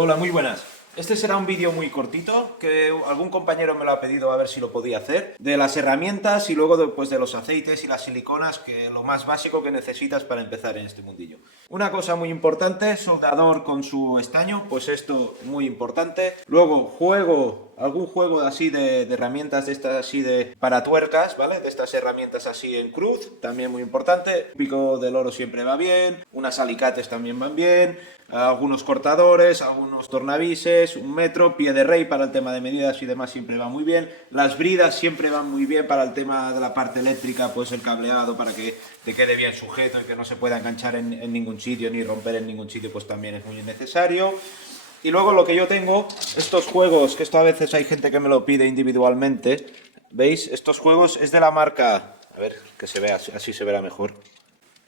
Hola, muy buenas. Este será un vídeo muy cortito, que algún compañero me lo ha pedido a ver si lo podía hacer, de las herramientas y luego de los aceites y las siliconas, que lo más básico que necesitas para empezar en este mundillo. Una cosa muy importante, soldador con su estaño, pues esto muy importante. Luego algún juego así de herramientas de estas así de para tuercas, ¿vale? De estas herramientas así en cruz, también muy importante. Un pico del oro siempre va bien, unas alicates también van bien, algunos cortadores, algunos tornavises, un metro, pie de rey para el tema de medidas y demás siempre va muy bien. Las bridas siempre van muy bien para el tema de la parte eléctrica, pues el cableado para que te quede bien sujeto y que no se pueda enganchar en ningún sitio ni romper en ningún sitio, pues también es muy necesario. Y luego lo que yo tengo, estos juegos, que esto a veces hay gente que me lo pide individualmente, ¿veis? Estos juegos es de la marca, a ver, que se vea, así se verá mejor.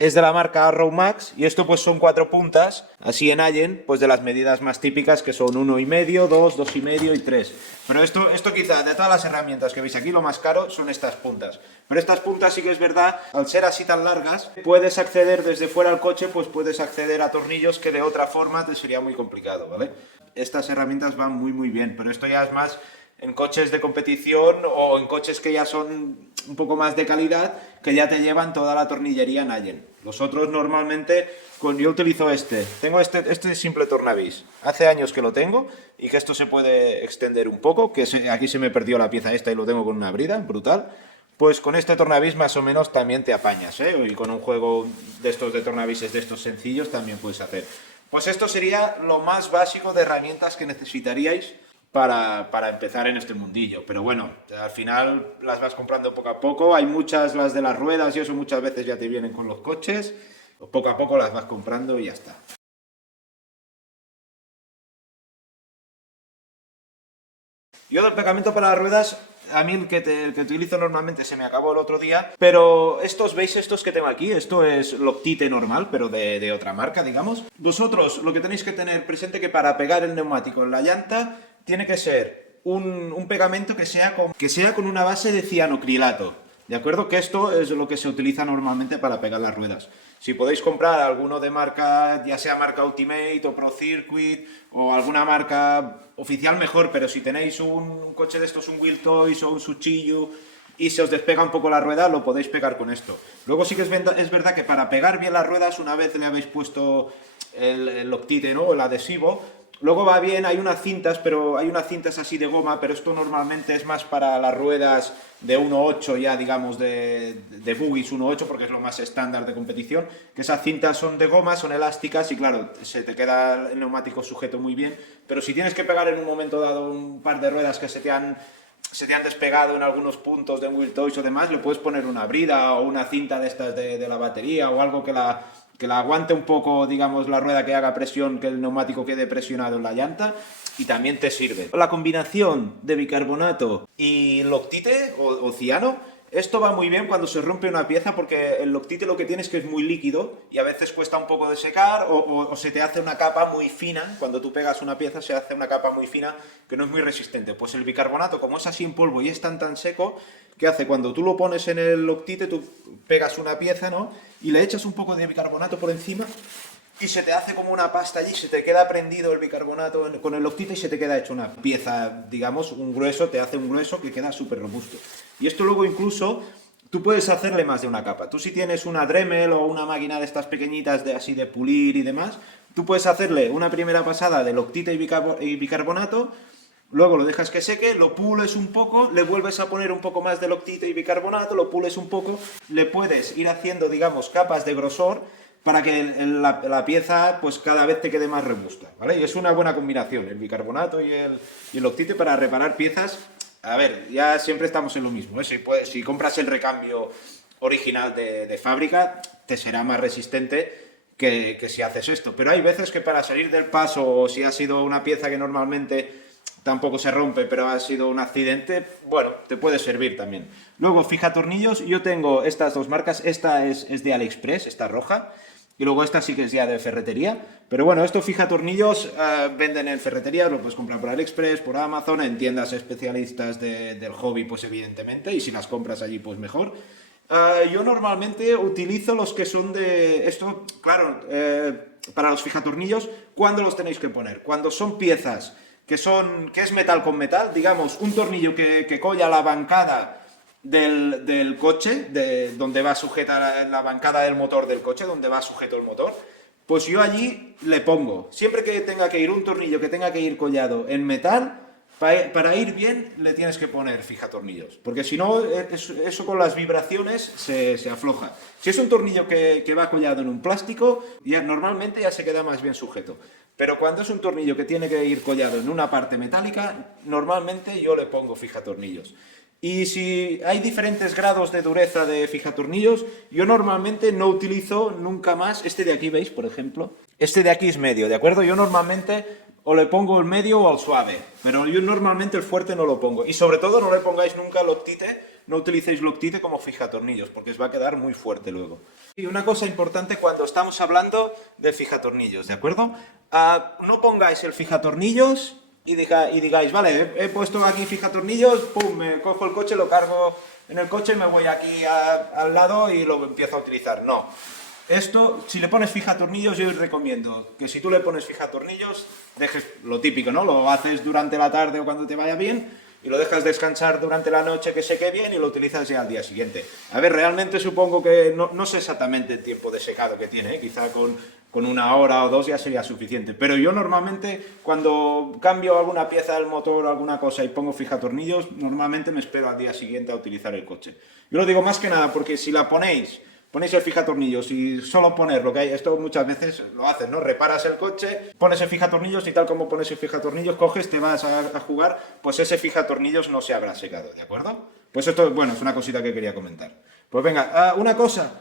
Es de la marca Arrow Max y esto pues son 4 puntas, así en Allen, pues de las medidas más típicas que son 1,5, 2, 2,5 y 3. Pero esto quizá de todas las herramientas que veis aquí lo más caro son estas puntas. Pero estas puntas sí que es verdad, al ser así tan largas, puedes acceder desde fuera al coche, pues puedes acceder a tornillos que de otra forma te sería muy complicado, ¿vale? Estas herramientas van muy bien, pero esto ya es más en coches de competición o en coches que ya son un poco más de calidad, que ya te llevan toda la tornillería en Allen. Los otros normalmente, yo utilizo tengo este simple tornavís, hace años que lo tengo y que esto se puede extender un poco, aquí se me perdió la pieza esta y lo tengo con una brida, brutal. Pues con este tornavís más o menos también te apañas, ¿eh? Y con un juego de estos de tornavises, de estos sencillos, también puedes hacer. Pues esto sería lo más básico de herramientas que necesitaríais para empezar en este mundillo. Pero bueno, al final las vas comprando poco a poco. Hay muchas, las de las ruedas y eso muchas veces ya te vienen con los coches. Poco a poco las vas comprando y ya está. Yo del pegamento para las ruedas, a mí el que utilizo normalmente se me acabó el otro día, pero ¿veis estos que tengo aquí? Esto es Loctite normal, pero de otra marca, digamos. Vosotros lo que tenéis que tener presente que para pegar el neumático en la llanta tiene que ser un pegamento que sea con una base de cianocrilato. ¿De acuerdo? Que esto es lo que se utiliza normalmente para pegar las ruedas. Si podéis comprar alguno de marca, ya sea marca Ultimate o Pro Circuit o alguna marca oficial mejor, pero si tenéis un coche de estos, un Wheel Toys o un Suchiyu y se os despega un poco la rueda, lo podéis pegar con esto. Luego sí que es verdad que para pegar bien las ruedas, una vez le habéis puesto el Loctite, ¿no? El adhesivo, luego va bien, hay unas cintas, pero hay unas cintas así de goma, pero esto normalmente es más para las ruedas de 1.8 ya, digamos, de buggies 1.8, porque es lo más estándar de competición, que esas cintas son de goma, son elásticas y claro, se te queda el neumático sujeto muy bien, pero si tienes que pegar en un momento dado un par de ruedas que se te han despegado en algunos puntos de un Wheel Toys o demás, le puedes poner una brida o una cinta de estas de la batería o algo que la aguante un poco, digamos, la rueda, que haga presión, que el neumático quede presionado en la llanta y también te sirve. La combinación de bicarbonato y Loctite o ciano, esto va muy bien cuando se rompe una pieza porque el Loctite lo que tiene es que es muy líquido y a veces cuesta un poco de secar o se te hace una capa muy fina. Cuando tú pegas una pieza se hace una capa muy fina que no es muy resistente. Pues el bicarbonato, como es así en polvo y es tan seco, ¿qué hace? Cuando tú lo pones en el Loctite, tú pegas una pieza, ¿no? Y le echas un poco de bicarbonato por encima y se te hace como una pasta allí, se te queda prendido el bicarbonato con el Loctite y se te queda hecho una pieza, digamos, un grueso, te hace un grueso que queda súper robusto. Y esto luego incluso tú puedes hacerle más de una capa. Tú si tienes una Dremel o una máquina de estas pequeñitas así de pulir y demás, tú puedes hacerle una primera pasada de Loctite y bicarbonato, luego lo dejas que seque, lo pules un poco, le vuelves a poner un poco más de Loctite y bicarbonato, lo pules un poco, le puedes ir haciendo, digamos, capas de grosor para que la pieza pues cada vez te quede más robusta, ¿vale? Y es una buena combinación, el bicarbonato y el Loctite para reparar piezas. A ver, ya siempre estamos en lo mismo, ¿eh? Si compras el recambio original de fábrica, te será más resistente que si haces esto. Pero hay veces que para salir del paso, o si ha sido una pieza que normalmente tampoco se rompe, pero ha sido un accidente, bueno, te puede servir también. Luego, fija tornillos, yo tengo estas dos marcas, esta es de AliExpress, esta roja, y luego esta sí que es ya de ferretería, pero bueno, esto fija tornillos, venden en ferretería, lo puedes comprar por AliExpress, por Amazon, en tiendas especialistas del hobby, pues evidentemente, y si las compras allí, pues mejor. Yo normalmente utilizo los que son de... Esto, claro, para los fijatornillos, ¿cuándo los tenéis que poner? Cuando son piezas que es metal con metal, digamos, un tornillo que colla la bancada del coche, donde va sujeta la bancada del motor del coche, donde va sujeto el motor, pues yo allí le pongo. Siempre que tenga que ir un tornillo que tenga que ir collado en metal, para ir bien le tienes que poner fijatornillos, porque si no, eso con las vibraciones se afloja. Si es un tornillo que va collado en un plástico, normalmente ya se queda más bien sujeto. Pero cuando es un tornillo que tiene que ir collado en una parte metálica, normalmente yo le pongo fijatornillos. Y si hay diferentes grados de dureza de fijatornillos, yo normalmente no utilizo nunca más este de aquí, ¿veis? Por ejemplo, este de aquí es medio, ¿de acuerdo? Yo normalmente o le pongo el medio o el suave, pero yo normalmente el fuerte no lo pongo. Y sobre todo no le pongáis nunca Loctite, no utilicéis Loctite como fijatornillos, porque os va a quedar muy fuerte luego. Y una cosa importante cuando estamos hablando de fijatornillos, ¿de acuerdo? No pongáis el fijatornillos y digáis, vale, he puesto aquí fijatornillos, pum, me cojo el coche, lo cargo en el coche, me voy aquí al lado y lo empiezo a utilizar. No. Esto, si le pones fijatornillos, yo os recomiendo que si tú le pones fijatornillos, dejes lo típico, ¿no? Lo haces durante la tarde o cuando te vaya bien y lo dejas descansar durante la noche que seque bien y lo utilizas ya al día siguiente. A ver, realmente supongo que no sé exactamente el tiempo de secado que tiene, ¿eh? Quizá con 1 hora o 2 ya sería suficiente. Pero yo normalmente cuando cambio alguna pieza del motor o alguna cosa y pongo fijatornillos, normalmente me espero al día siguiente a utilizar el coche. Yo lo digo más que nada porque si la ponéis el fijatornillos y solo ponerlo, que hay, esto muchas veces lo haces, ¿no? Reparas el coche, pones el fijatornillos y tal como pones el fijatornillos, coges, te vas a jugar, pues ese fijatornillos no se habrá secado, ¿de acuerdo? Pues esto, bueno, es una cosita que quería comentar. Pues venga, una cosa,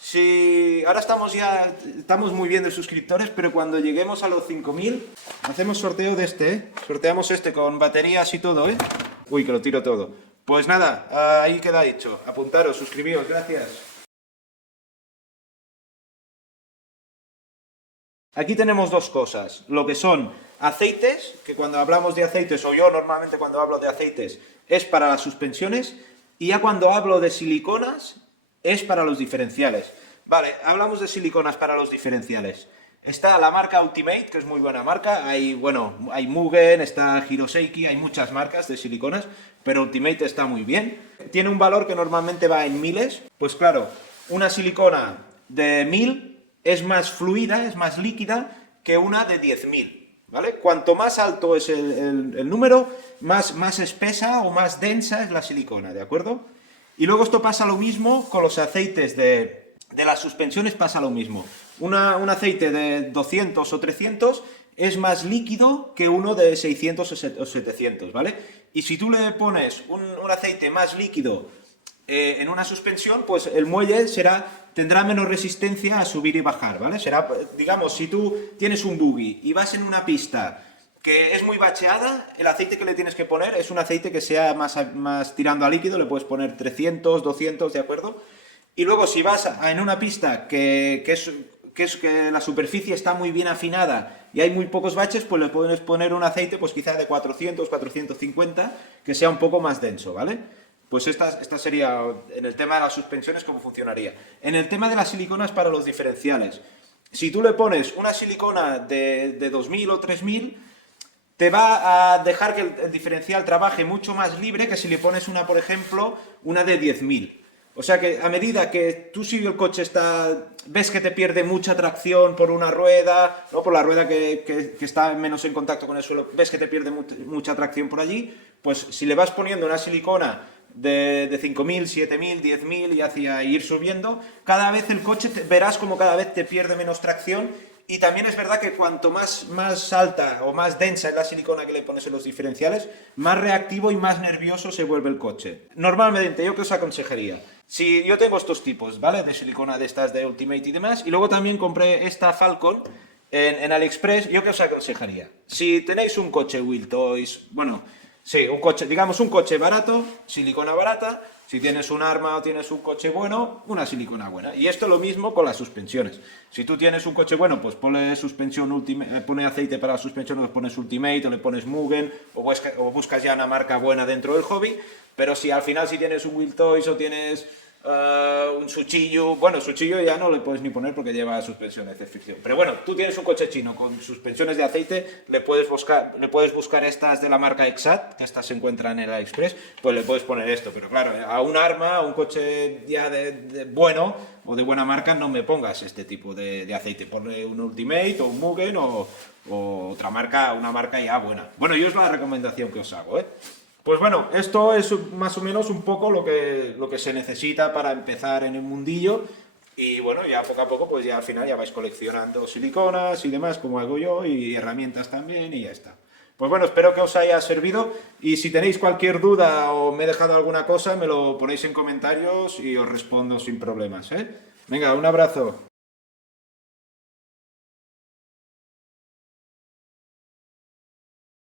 si ahora estamos muy bien de suscriptores, pero cuando lleguemos a los 5000, hacemos sorteo de este, ¿eh? Sorteamos este con baterías y todo, ¿eh? Uy, que lo tiro todo. Pues nada, ahí queda hecho. Apuntaros, suscribíos, gracias. Aquí tenemos dos cosas, lo que son aceites, que cuando hablamos de aceites, o yo normalmente cuando hablo de aceites, es para las suspensiones, y ya cuando hablo de siliconas, es para los diferenciales. Vale, hablamos de siliconas para los diferenciales. Está la marca Ultimate, que es muy buena marca, hay Mugen, está Hiroseiki, hay muchas marcas de siliconas, pero Ultimate está muy bien. Tiene un valor que normalmente va en miles, pues claro, una silicona de 1000 es más fluida, es más líquida que una de 10.000, ¿vale? Cuanto más alto es el número, más espesa o más densa es la silicona, ¿de acuerdo? Y luego esto pasa lo mismo con los aceites de las suspensiones, pasa lo mismo. Un aceite de 200 o 300 es más líquido que uno de 600 o 700, ¿vale? Y si tú le pones un aceite más líquido en una suspensión, pues el muelle tendrá menos resistencia a subir y bajar, ¿vale? Será, digamos, si tú tienes un buggy y vas en una pista que es muy bacheada, el aceite que le tienes que poner es un aceite que sea más tirando a líquido, le puedes poner 300, 200, ¿de acuerdo? Y luego si vas en una pista que la superficie está muy bien afinada y hay muy pocos baches, pues le puedes poner un aceite pues quizá de 400, 450, que sea un poco más denso, ¿vale? Pues esta sería, en el tema de las suspensiones, cómo funcionaría. En el tema de las siliconas para los diferenciales, si tú le pones una silicona de 2000 o 3000, te va a dejar que el diferencial trabaje mucho más libre que si le pones por ejemplo, una de 10.000. O sea que a medida que tú, si el coche ves que te pierde mucha tracción por una rueda, ¿no? Por la rueda que está menos en contacto con el suelo, ves que te pierde mucha tracción por allí, pues si le vas poniendo una silicona de 5.000, 7.000, 10.000 y hacia ir subiendo, cada vez el coche verás como cada vez te pierde menos tracción. Y también es verdad que cuanto más alta o más densa es la silicona que le pones en los diferenciales, más reactivo y más nervioso se vuelve el coche. Normalmente, ¿yo qué os aconsejaría? Si yo tengo estos tipos, ¿vale? De silicona de estas de Ultimate y demás, y luego también compré esta Falcon en AliExpress, ¿yo qué os aconsejaría? Si tenéis un coche Wheel Toys, bueno, sí, digamos un coche barato, silicona barata. Si tienes un arma o tienes un coche bueno, una silicona buena. Y esto lo mismo con las suspensiones. Si tú tienes un coche bueno, pues ponle suspensión pone aceite para la suspensión, o le pones Ultimate, o le pones Mugen, o buscas ya una marca buena dentro del hobby. Pero si al final si tienes un Wheel Toys o tienes un Suchiyu. Bueno, Suchiyu ya no le puedes ni poner porque lleva suspensiones de fricción. Pero bueno, tú tienes un coche chino con suspensiones de aceite, le puedes buscar estas de la marca Exat, que estas se encuentran en el AliExpress, pues le puedes poner esto. Pero claro, a un Arma, a un coche ya bueno o de buena marca, no me pongas este tipo de aceite. Ponle un Ultimate o un Mugen o otra marca, una marca ya buena. Bueno, yo es la recomendación que os hago, ¿eh? Pues bueno, esto es más o menos un poco lo que se necesita para empezar en el mundillo. Y bueno, ya poco a poco, pues ya al final ya vais coleccionando siliconas y demás, como hago yo, y herramientas también, y ya está. Pues bueno, espero que os haya servido. Y si tenéis cualquier duda o me he dejado alguna cosa, me lo ponéis en comentarios y os respondo sin problemas, ¿eh? Venga, un abrazo.